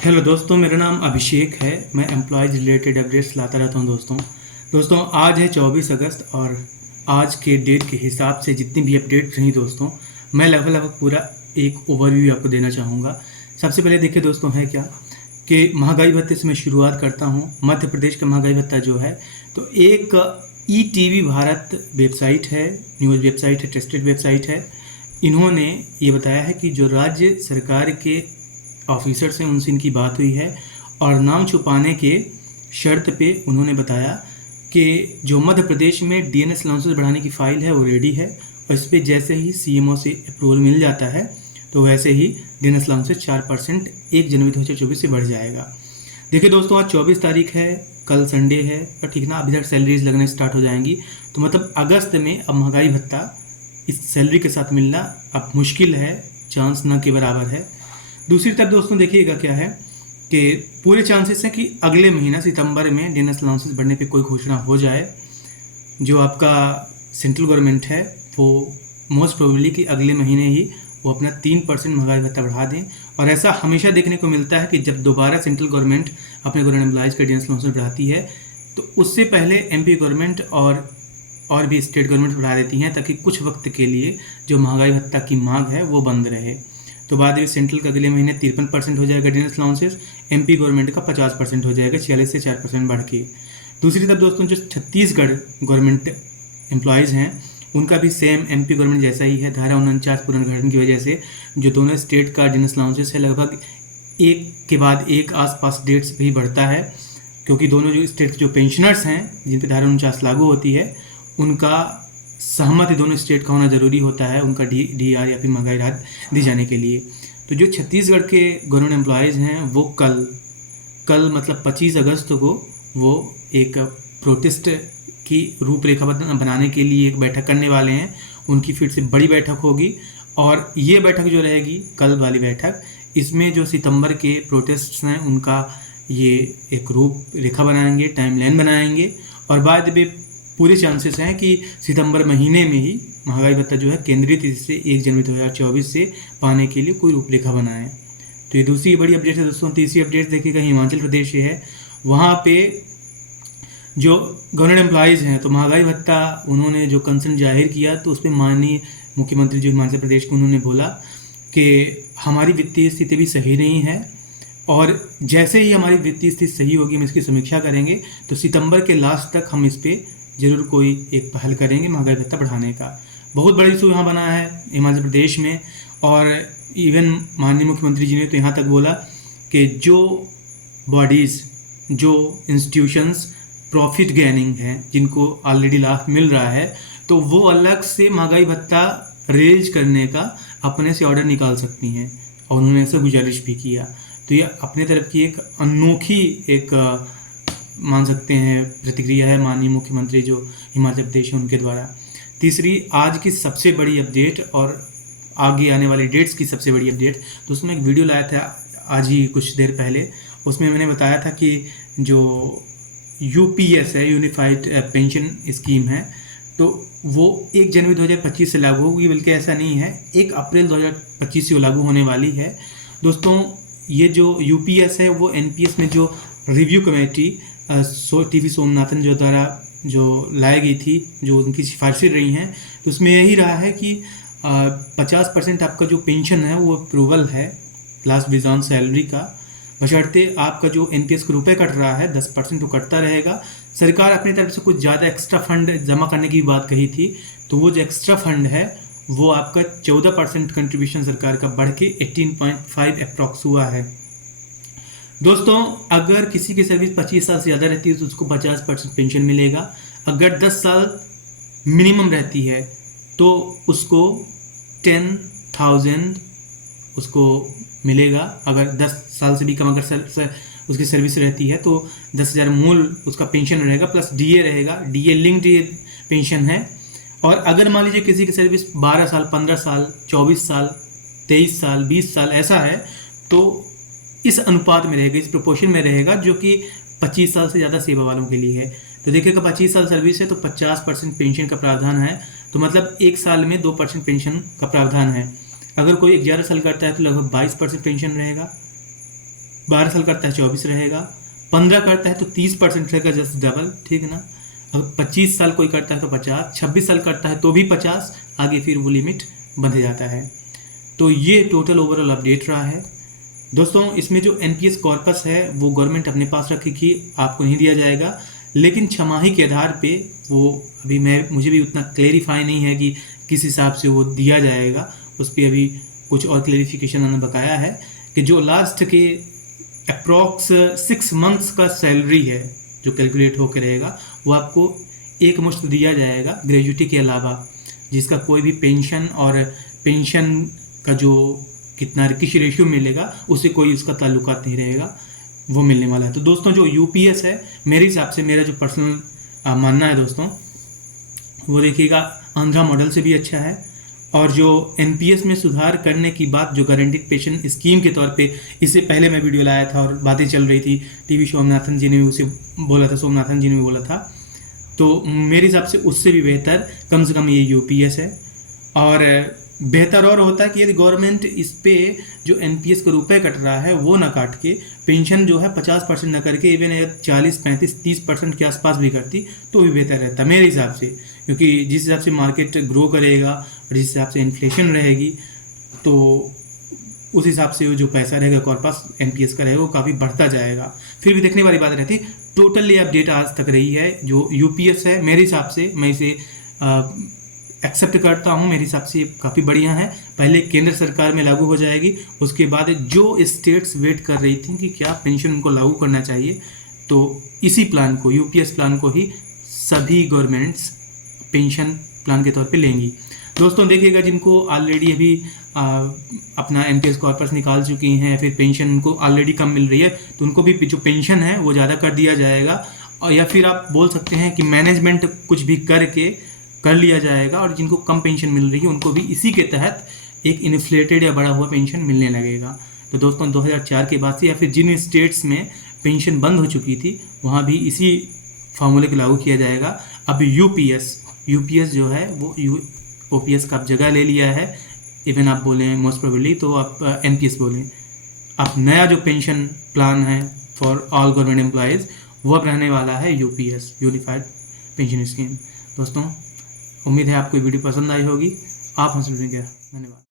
Hello दोस्तों, मेरा नाम अभिषेक है। मैं एम्प्लॉयज़ रिलेटेड अपडेट्स लाता रहता हूं। दोस्तों आज है 24 अगस्त और आज के डेट के हिसाब से जितनी भी अपडेट्स रही दोस्तों, मैं लगभग पूरा एक ओवरव्यू आपको देना चाहूँगा। सबसे पहले देखिए दोस्तों, है क्या कि महंगाई भत्ते से मैं शुरुआत करता हूँ। मध्य प्रदेश का महंगाई भत्ता जो है, तो एक ईटीवी भारत वेबसाइट है, न्यूज़ वेबसाइट है, ट्रस्टेड वेबसाइट है। इन्होंने ये बताया है कि जो राज्य सरकार के ऑफिसर से उनसे इनकी बात हुई है और नाम छुपाने के शर्त पे उन्होंने बताया कि जो मध्य प्रदेश में डीएनएस अलाउंसेस बढ़ाने की फाइल है वो रेडी है और इस पर जैसे ही सीएमओ से अप्रूवल मिल जाता है तो वैसे ही डीएनएस अलाउंसेस 4% 1 जनवरी 2024 से बढ़ जाएगा। देखिए दोस्तों, आज 24 तारीख है, कल संडे है और ठीक ना, अब इधर सैलरीज लगने स्टार्ट हो जाएंगी। तो मतलब अगस्त में अब महंगाई भत्ता इस सैलरी के साथ मिलना अब मुश्किल है, चांस न के बराबर है। दूसरी तरफ दोस्तों देखिएगा क्या है कि पूरे चांसेस हैं कि अगले महीना सितंबर में डीएनएस अलाउंसेस बढ़ने पे कोई घोषणा हो जाए। जो आपका सेंट्रल गवर्नमेंट है वो मोस्ट प्रोबेबली कि अगले महीने ही वो अपना 3% महंगाई भत्ता बढ़ा दें। और ऐसा हमेशा देखने को मिलता है कि जब दोबारा सेंट्रल गवर्नमेंट अपने गवर्नमेंट एम्प्लॉयज़ का डीएनएस अलाउंसेस बढ़ाती है तो उससे पहले एमपी गवर्नमेंट और भी स्टेट गवर्नमेंट बढ़ा देती हैं ताकि कुछ वक्त के लिए जो महंगाई भत्ता की मांग है वो बंद रहे। तो बाद में सेंट्रल का अगले महीने 53% हो जाएगा डीएनएस अलाउंसेस, एमपी गवर्नमेंट का 50% हो जाएगा, 46 से 4% बढ़ के। दूसरी तरफ दोस्तों, जो छत्तीसगढ़ गवर्नमेंट एम्प्लॉयज़ हैं उनका भी सेम एमपी गवर्नमेंट जैसा ही है। धारा 49 पुनर्गठन की वजह से जो दोनों स्टेट का डीएनएस अलाउंसेस है लगभग एक के बाद एक आसपास डेट्स भी बढ़ता है, क्योंकि दोनों जो स्टेट जो पेंशनर्स हैं जिन पर धारा 49 लागू होती है उनका सहमति दोनों स्टेट का होना ज़रूरी होता है उनका डीआर या फिर महंगाई राहत दी जाने के लिए। तो जो छत्तीसगढ़ के गवर्नमेंट एम्प्लॉयज़ हैं वो कल मतलब 25 अगस्त को वो एक प्रोटेस्ट की रूपरेखा बनाने के लिए एक बैठक करने वाले हैं। उनकी फिर से बड़ी बैठक होगी और ये बैठक जो रहेगी कल वाली बैठक, इसमें जो सितंबर के प्रोटेस्ट हैं उनका ये एक रूपरेखा बनाएंगे, टाइमलाइन बनाएंगे और बाद में पूरे चांसेस हैं कि सितंबर महीने में ही महंगाई भत्ता जो है केंद्रीय तिथि से 1 जनवरी 2024 से पाने के लिए कोई रूपरेखा बनाए। तो ये दूसरी बड़ी अपडेट है दोस्तों। तीसरी अपडेट देखिएगा, हिमाचल प्रदेश ये है, वहाँ पे जो गवर्नमेंट एम्प्लॉयज़ हैं तो महंगाई भत्ता उन्होंने जो कंसर्न जाहिर किया तो उस पर माननीय मुख्यमंत्री जो हिमाचल प्रदेश को उन्होंने बोला कि हमारी वित्तीय स्थिति भी सही नहीं है और जैसे ही हमारी वित्तीय स्थिति सही होगी हम इसकी समीक्षा करेंगे तो सितंबर के लास्ट तक हम इस पर जरूर कोई एक पहल करेंगे महंगाई भत्ता बढ़ाने का। बहुत बड़ा इशू यहाँ बना है हिमाचल प्रदेश में और इवन माननीय मुख्यमंत्री जी ने तो यहाँ तक बोला कि जो बॉडीज़, जो इंस्टीट्यूशंस प्रॉफिट गेनिंग हैं, जिनको ऑलरेडी लाभ मिल रहा है, तो वो अलग से महंगाई भत्ता रिलीज करने का अपने से ऑर्डर निकाल सकती हैं और उन्होंने ऐसा गुजारिश भी किया। तो ये अपने तरफ की एक अनोखी एक मान सकते हैं प्रतिक्रिया है माननीय मुख्यमंत्री जो हिमाचल प्रदेश है उनके द्वारा। तीसरी आज की सबसे बड़ी अपडेट और आगे आने वाली डेट्स की सबसे बड़ी अपडेट, तो उसमें एक वीडियो लाया था आज ही कुछ देर पहले। उसमें मैंने बताया था कि जो यूपीएस है, यूनिफाइड पेंशन स्कीम है, तो वो 1 जनवरी 2025 से लागू होगी, बल्कि ऐसा नहीं है, 1 अप्रैल 2025 से लागू होने वाली है। दोस्तों ये जो यूपीएस है वो एनपीएस में जो रिव्यू कमेटी टीवी सोमनाथन जो द्वारा जो लाई गई थी, जो उनकी सिफारिशें रही हैं, तो उसमें यही रहा है कि 50% आपका जो पेंशन है वो अप्रूवल है लास्ट विज ऑन सैलरी का, बशर्ते आपका जो एनपीएस के रुपए कट रहा है 10% तो कटता रहेगा। सरकार अपनी तरफ से कुछ ज़्यादा एक्स्ट्रा फंड जमा करने की बात कही थी, तो वो जो एक्स्ट्रा फंड है वो आपका 14% कंट्रीब्यूशन सरकार का बढ़ के 18.5 अप्रॉक्स हुआ है। दोस्तों अगर किसी की सर्विस 25 साल से ज़्यादा रहती है तो उसको 50% पेंशन मिलेगा। अगर 10 साल मिनिमम रहती है तो उसको 10,000 उसको मिलेगा। अगर 10 साल से भी कम अगर उसकी सर्विस रहती है तो 10,000 मूल उसका पेंशन रहेगा, प्लस डीए रहेगा, डीए लिंक्ड पेंशन है। और अगर मान लीजिए किसी की सर्विस 12 साल, 15 साल, 24 साल, 23 साल, 20 साल ऐसा है तो इस अनुपात में रहेगा, इस प्रोपोर्शन में रहेगा जो कि 25 साल से ज़्यादा सेवा वालों के लिए है। तो देखिएगा 25 साल सर्विस है तो 50% पेंशन का प्रावधान है, तो मतलब 1 साल में 2% पेंशन का प्रावधान है। अगर कोई 11 साल करता है तो लगभग 22% पेंशन रहेगा। 12 साल करता है 24 रहेगा, 15 करता है तो 30% रहेगा, जस्ट डबल, ठीक है ना। अब 25 साल कोई करता है तो 50, 26 साल करता है तो भी 50, आगे फिर वो लिमिट बंध जाता है। तो ये टोटल ओवरऑल अपडेट रहा है दोस्तों। इसमें जो एनपीएस कॉर्पस है वो गवर्नमेंट अपने पास रखेगी, आपको नहीं दिया जाएगा, लेकिन छमाही के आधार पे वो अभी मुझे भी उतना क्लेरिफाई नहीं है कि किस हिसाब से वो दिया जाएगा, उस पर अभी कुछ और क्लेरिफिकेशन उन्होंने बताया है कि जो लास्ट के अप्रॉक्स 6 मंथ्स का सैलरी है जो कैलकुलेट होकर रहेगा वो आपको एक मुश्त दिया जाएगा ग्रेजुएटी के अलावा, जिसका कोई भी पेंशन और पेंशन का जो कितना किस रेशियो मिलेगा उससे कोई उसका ताल्लुकात नहीं रहेगा, वो मिलने वाला है। तो दोस्तों जो यूपीएस है, मेरे हिसाब से मेरा जो पर्सनल मानना है दोस्तों, वो देखिएगा आंध्रा मॉडल से भी अच्छा है। और जो एनपीएस में सुधार करने की बात जो गारंटीड पेंशन स्कीम के तौर पे इससे पहले मैं वीडियो लाया था और बातें चल रही थी, टीवी सोमनाथन जी ने उसे बोला था, सोमनाथन जी ने बोला था, तो मेरे हिसाब से उससे भी बेहतर कम से कम ये यूपीएस है। और बेहतर और होता है कि यदि गवर्नमेंट इस पे जो एनपीएस का रुपए कट रहा है वो ना काट के पेंशन जो है 50% ना करके इवन 40, 35, 30% के आसपास भी करती तो भी बेहतर रहता मेरे हिसाब से, क्योंकि जिस हिसाब से मार्केट ग्रो करेगा और जिस हिसाब से इन्फ्लेशन रहेगी तो उस हिसाब से जो पैसा रहेगा कॉर्पस एनपीएस का रहेगा वो काफ़ी बढ़ता जाएगा। फिर भी देखने वाली बात रहती है। टोटली अपडेट आज तक रही है जो यूपीएस है, मेरे हिसाब से मैं इसे एक्सेप्ट करता हूँ, मेरे हिसाब से काफ़ी बढ़िया है। पहले केंद्र सरकार में लागू हो जाएगी, उसके बाद जो स्टेट्स वेट कर रही थी कि क्या पेंशन उनको लागू करना चाहिए, तो इसी प्लान को, यूपीएस प्लान को ही सभी गवर्नमेंट्स पेंशन प्लान के तौर पे लेंगी। दोस्तों देखिएगा जिनको ऑलरेडी अभी अपना एनपीएस कॉर्पस निकाल चुकी हैं, फिर पेंशन उनको ऑलरेडी कम मिल रही है, तो उनको भी जो पेंशन है वो ज़्यादा कर दिया जाएगा। और या फिर आप बोल सकते हैं कि मैनेजमेंट कुछ भी करके कर लिया जाएगा, और जिनको कम पेंशन मिल रही है उनको भी इसी के तहत एक इन्फ्लेटेड या बढ़ा हुआ पेंशन मिलने लगेगा। तो दोस्तों 2004 के बाद से या फिर जिन स्टेट्स में पेंशन बंद हो चुकी थी वहाँ भी इसी फार्मूले को लागू किया जाएगा। अब यूपीएस जो है वो ओपीएस का जगह ले लिया है, इवन आप बोलें मोस्ट प्रोबेबली तो आप एनपीएस बोलें। अब नया जो पेंशन प्लान है फॉर ऑल गवर्नमेंट एम्प्लॉयज़ वो अब रहने वाला है यूपीएस, यूनिफाइड पेंशन स्कीम। दोस्तों उम्मीद है आपको वीडियो पसंद आई होगी, आप हमसे जुड़ेंगे। धन्यवाद।